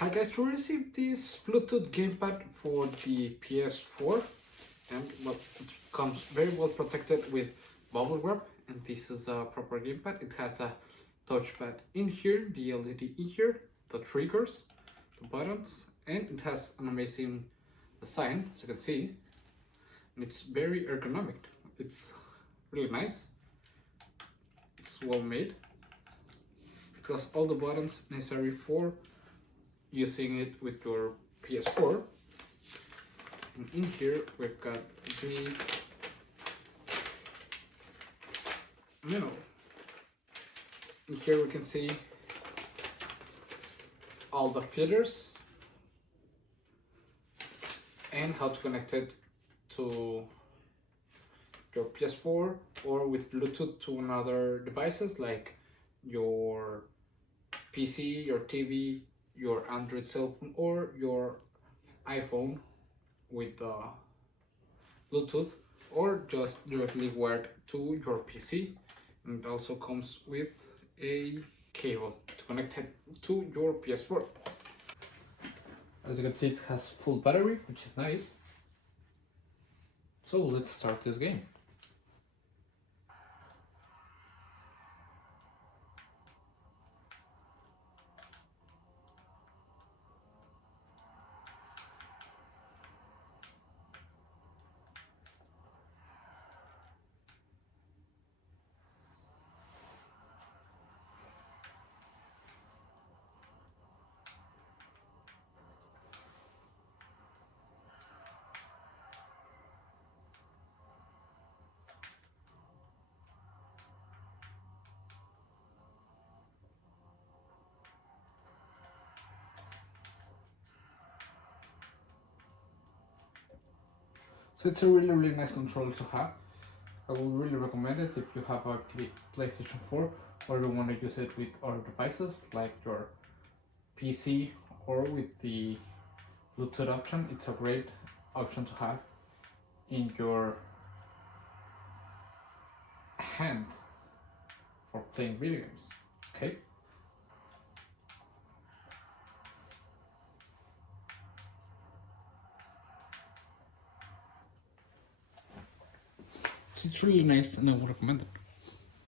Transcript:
Hi guys, we received this Bluetooth gamepad for the PS4 and well, it comes very well protected with bubble wrap, and this is a proper gamepad. It has a touchpad in here, the LED in here, the triggers, the buttons, and it has an amazing design, as you can see. And it's very ergonomic. It's really nice. It's well made. It has all the buttons necessary for using it with your PS4. And in here we've got the menu. In here we can see all the features and how to connect it to your PS4 or with Bluetooth to another devices like your PC, your TV, your Android cell phone, or your iPhone with Bluetooth, or just directly wired to your PC. And it also comes with a cable to connect it to your PS4. As you can see, it has full battery, which is nice. So let's start this game. So it's a really nice controller to have. I would really recommend it if you have a PlayStation 4 or you want to use it with other devices like your PC or with the Bluetooth option. It's a great option to have in your hand for playing video games. Okay. So it's really nice and I would recommend it.